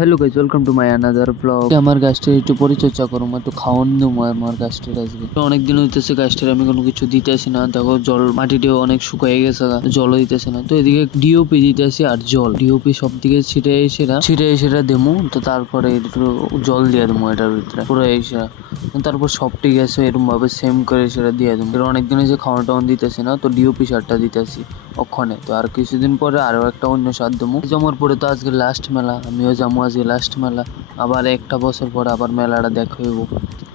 Hello guys welcome to my another blog আমার গাছটির একটু পরিচর্যা করুম একটু খাওয়ান দেবো আমার গাছটির আজকে। অনেক দিন হইতেছে গাছটির আমি কোনো কিছু দিতেছি না। দেখো, জল, মাটিটিও অনেক শুকিয়ে গেছে, জলও দিতেছে না। তো এদিকে ডিওপি দিতেছি আর জল। ডিওপি সব দিকে ছিটে এসে ছিটে এসে দেবো। তো তারপরে একটু জল দিয়ে দেবো এটার ভিতরে, পুরো এসে। তারপর সবটি গেছে এরকম ভাবে সেম করে সেটা দিয়ে দেবো। এর অনেক দিন হয়েছে খাওয়া টাওয়ান দিতেছি না, তো ডিওপি সারটা দিতেছি। ওখানে। তো আর কিছুদিন পরে আরও একটা অন্য সাধ্য মুখ জমর পরে তো আজকে লাস্ট মেলা, আমিও জামু আজকে লাস্ট মেলা। আবার একটা বছর পরে আবার মেলাটা দেখা হইব।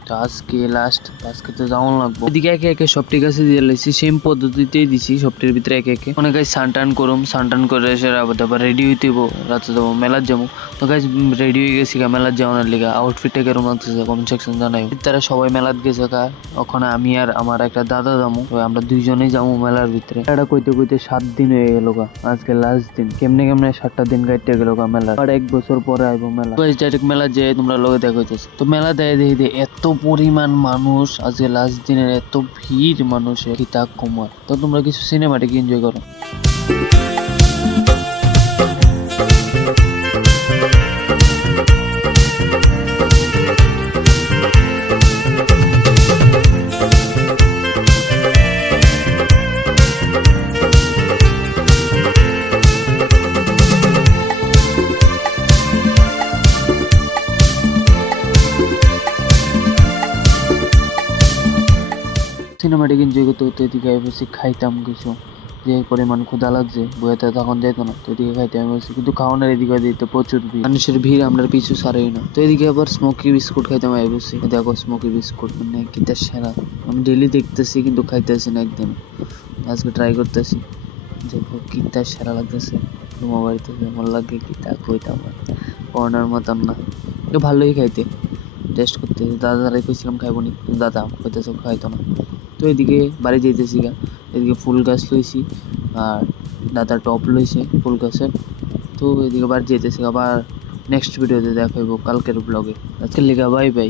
তো আজকে লাস্ট আজকে তো যাওয়ান লাগবো। এদিকে একে একে সব ঠিক আছে, দিয়ে লাইছি। সেম পদ্ধতিতেই দিছি সবটির ভিতরে একে একে। অনেক গাছ সান টান করুম সান টান করে এসে আবার রেডি হইতে হইব রাতে যাব মেলার যাব। তো গাছ রেডি হয়ে গেছি গা মেলার যাওয়ানোর লিগা। আউটফিটটা কেরম লাগতেছে কমেন্ট সেকশন জানাই তারা সবাই মেলাত গেছে গা। ওখানে আমি আর আমার একটা দাদা যাব আমরা দুইজনেই যাব মেলার ভিতরে। এটা কইতে কইতে সাত দিন হয়ে গেল গা। আজকে লাস্ট দিন। কেমনে কেমনে সাতটা দিন কাটতে গেল গা মেলা আর এক বছর পরে আইবো মেলা ডাইরেক্ট মেলা যে তোমরা লোকে দেখো তো মেলা দেয় দেখি এত পরিমাণ মানুষ আজকে লাস্ট দিনের এত ভিড় মানুষের কি কমার তো তোমরা কিছু সিনেমাটিক এনজয় করো। সিনেমাটিক এনজয় করতে করতে এদিকে আমি বসে খাইতাম কিছু। যে পরিমাণ ক্ষুধা লাগছে বইতে তখন যেত না, তো এদিকে খাইতে আমি বসে কিন্তু খাওয়ানোর এদিকে দিতে প্রচুর ভিড়। মানুষের ভিড় আমরা পিছু সারাই না। তো এদিকে আবার স্মোকি বিস্কুট খাইতাম আমি বসে দেখো স্মোকি বিস্কুট মানে কিতা সেরা। আমি ডেলি দেখতেছি, কিন্তু খাইতেছি না একদিন। আজকে ট্রাই করতেছি দেখো কিতা সেরা লাগতেছে। তোমার বাড়িতে যেমন লাগে কিতা কইতাম করোনার মতন না। ভালোই খাইতে টেস্ট করতে। দাদা দাদাই কইছিলাম খাইবো নি দাদা কইতেছে খাইতো না। তো এদিকে বাড়ি যেতেছি গা। এদিকে ফুল গাছ লইছি আর দাদা টপ লইছে ফুল গাছের। তো এদিকে বাড়ি যেতেছি আবার নেক্সট ভিডিওতে দেখা কালকের ব্লগে আজকের লেখা বাই বাই